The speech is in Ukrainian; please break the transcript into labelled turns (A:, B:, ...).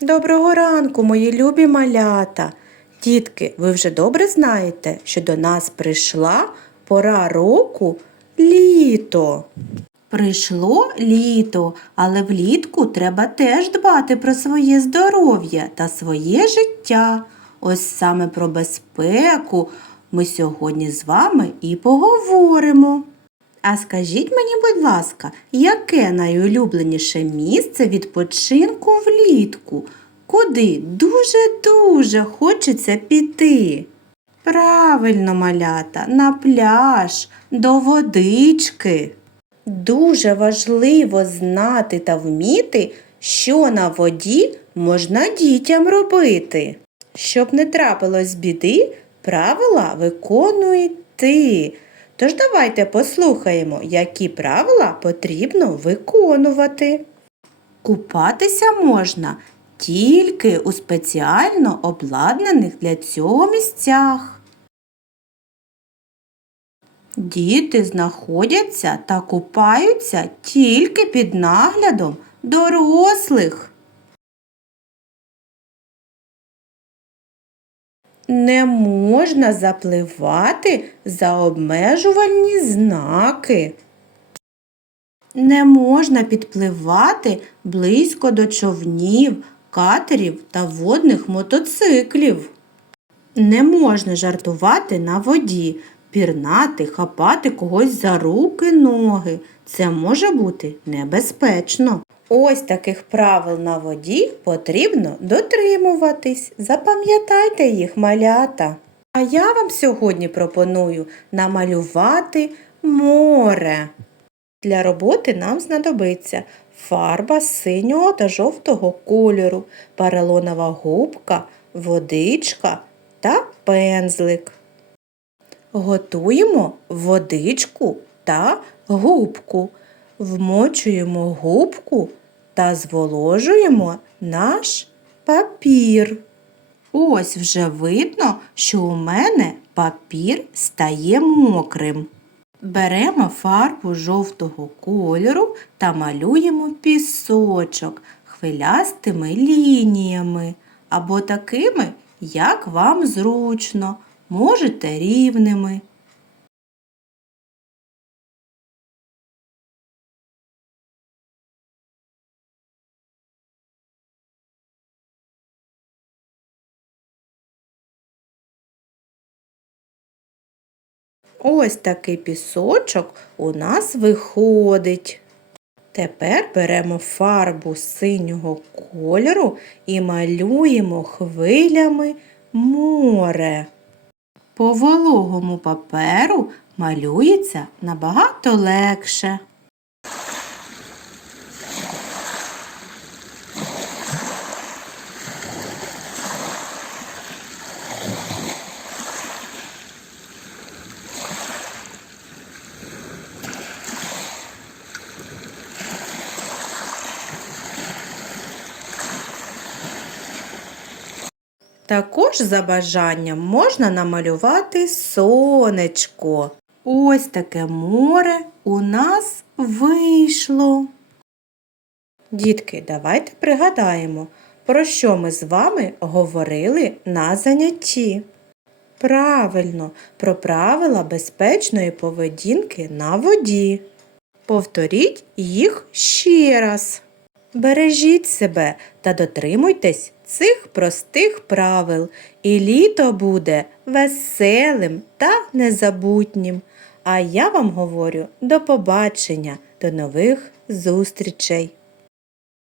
A: Доброго ранку, мої любі малята. Дітки, ви вже добре знаєте, що до нас прийшла пора року літо. Прийшло літо, але влітку треба теж дбати про своє здоров'я та своє життя. Ось саме про безпеку ми сьогодні з вами і поговоримо. А скажіть мені, будь ласка, яке найулюбленіше місце відпочинку влітку? Куди дуже-дуже хочеться піти? Правильно, малята, на пляж, до водички. Дуже важливо знати та вміти, що на воді можна дітям робити. Щоб не трапилось біди, правила виконуй ти. Тож давайте послухаємо, які правила потрібно виконувати. Купатися можна тільки у спеціально обладнаних для цього місцях. Діти знаходяться та купаються тільки під наглядом дорослих. Не можна запливати за обмежувальні знаки. Не можна підпливати близько до човнів, катерів та водних мотоциклів. Не можна жартувати на воді, пірнати, хапати когось за руки, ноги. Це може бути небезпечно. Ось таких правил на воді потрібно дотримуватись. Запам'ятайте їх, малята. А я вам сьогодні пропоную намалювати море. Для роботи нам знадобиться фарба синього та жовтого кольору, поролонова губка, водичка та пензлик. Готуємо водичку та губку. Вмочуємо губку та зволожуємо наш папір. Ось вже видно, що у мене папір стає мокрим. Беремо фарбу жовтого кольору та малюємо пісочок хвилястими лініями або такими, як вам зручно, можете рівними. Ось такий пісочок у нас виходить. Тепер беремо фарбу синього кольору і малюємо хвилями море. По вологому паперу малюється набагато легше. Також за бажанням можна намалювати сонечко. Ось таке море у нас вийшло. Дітки, давайте пригадаємо, про що ми з вами говорили на занятті. Правильно, про правила безпечної поведінки на воді. Повторіть їх ще раз. Бережіть себе та дотримуйтесь цих простих правил, і літо буде веселим та незабутнім. А я вам говорю до побачення, до нових зустрічей!